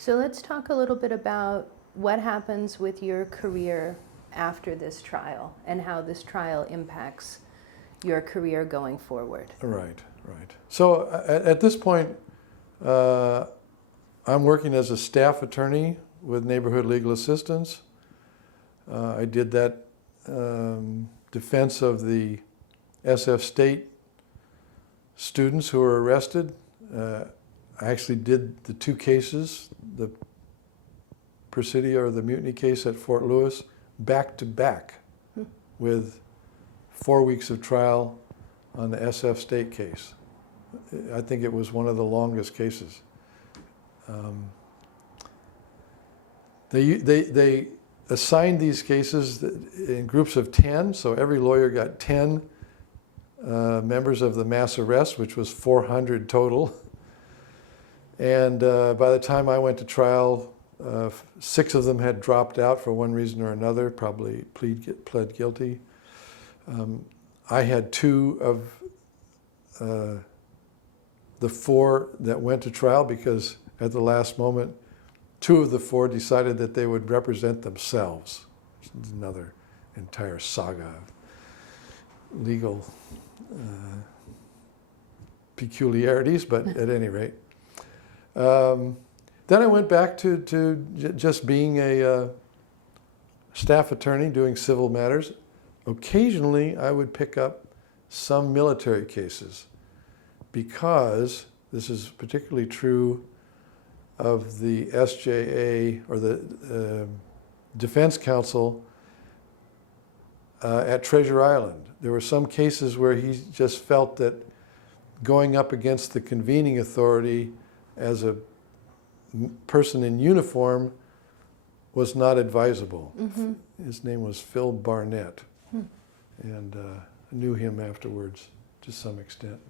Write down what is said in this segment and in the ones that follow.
So let's talk a little bit about what happens with your career after this trial and how this trial impacts your career going forward. Right, right. So at this point, I'm working as a staff attorney with Neighborhood Legal Assistance. I did that defense of the SF State students who were arrested. I actually did the two cases, the Presidio or the mutiny case at Fort Lewis, back to back with 4 weeks of trial on the SF State case. I think it was one of the longest cases. They assigned these cases in groups of 10, so every lawyer got 10 members of the mass arrest, which was 400 total. And by the time I went to trial, 6 of them had dropped out for one reason or another, probably pled guilty. I had 2 of the 4 that went to trial because at the last moment, 2 of the 4 decided that they would represent themselves. It's another entire saga of legal peculiarities, but at any rate. Then I went back to just being a staff attorney doing civil matters. Occasionally, I would pick up some military cases because this is particularly true of the SJA or the Defense Council at Treasure Island. There were some cases where he just felt that going up against the convening authority as a person in uniform was not advisable. Mm-hmm. His name was Phil Barnett, and I knew him afterwards to some extent.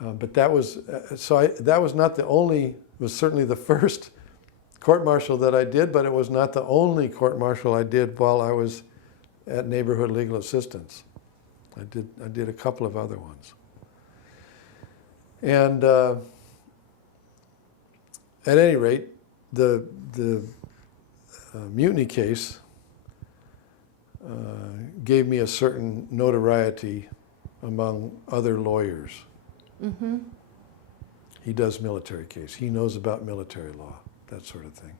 But that was that was not the only. It was certainly the first court-martial that I did, but it was not the only court-martial I did while I was at Neighborhood Legal Assistance. I did a couple of other ones. And at any rate, the mutiny case gave me a certain notoriety among other lawyers. Mm-hmm. He does military case. He knows about military law, that sort of thing.